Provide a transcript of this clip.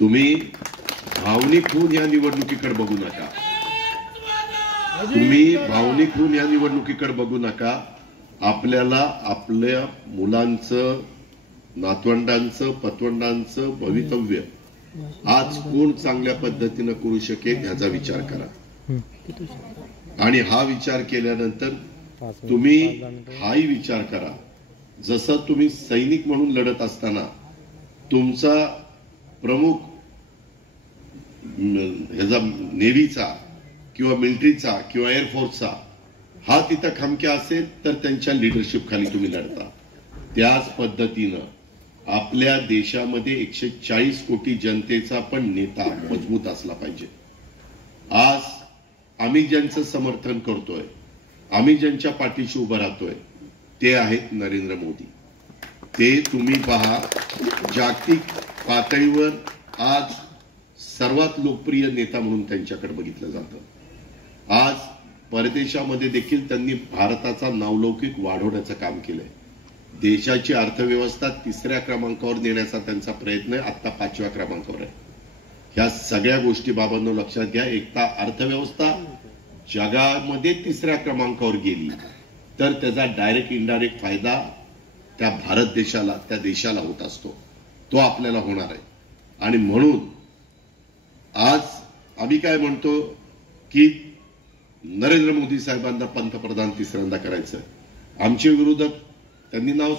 तुम्ही भावनिक होऊन या निवडणुकीकडे बघू नका. तुम्ही भावनिक होऊन या निवडणुकीकडे बघू नका. आपल्याला आपल्या मुलांचं, नातवंडांचं, पतवंडांचं भवितव्य आज कोण चांगल्या पद्धतीने करू शकेल ह्याचा विचार करा. आणि हा विचार केल्यानंतर तुम्ही हाही विचार करा, जसं तुम्ही सैनिक म्हणून लढत असताना तुमचा प्रमुख ह्याचा नेव्हीचा किंवा मिलिटरीचा किंवा एअरफोर्सचा हा तिथं खमक्या असेल तर त्यांच्या लिडरशिप खाली तुम्ही लढता. त्याच पद्धतीनं आपल्या देशामध्ये 140 कोटी जनतेचा पण नेता मजबूत असला पाहिजे. आज आम्ही ज्यांचं समर्थन करतोय, आम्ही ज्यांच्या पाठीशी उभं राहतोय ते आहेत नरेंद्र मोदी. ते तुम्ही पहा, जागतिक पातळीवर आज सर्वात लोकप्रिय नेता म्हणून त्यांच्याकडे बघितलं जातं. आज परदेशामध्ये देखील त्यांनी भारताचा नावलौकिक वाढवण्याचं काम केलंय. देशाची अर्थव्यवस्था 3ऱ्या क्रमांकावर नेण्याचा त्यांचा प्रयत्न आहे, आता 5व्या क्रमांकावर आहे. ह्या सगळ्या गोष्टी बाबांनो लक्षात घ्या. एकता अर्थव्यवस्था जगामध्ये 3ऱ्या क्रमांकावर गेली तर त्याचा डायरेक्ट इनडायरेक्ट फायदा त्या भारत देशाला, त्या देशाला होत असतो. तो आपल्याला होणार आहे. आणि म्हणून आज आम्ही काय म्हणतो की नरेंद्र मोदी साहेबांना पंतप्रधान 3ऱ्यांदा करायचं. आमचे विरोधक त्यांनी नाव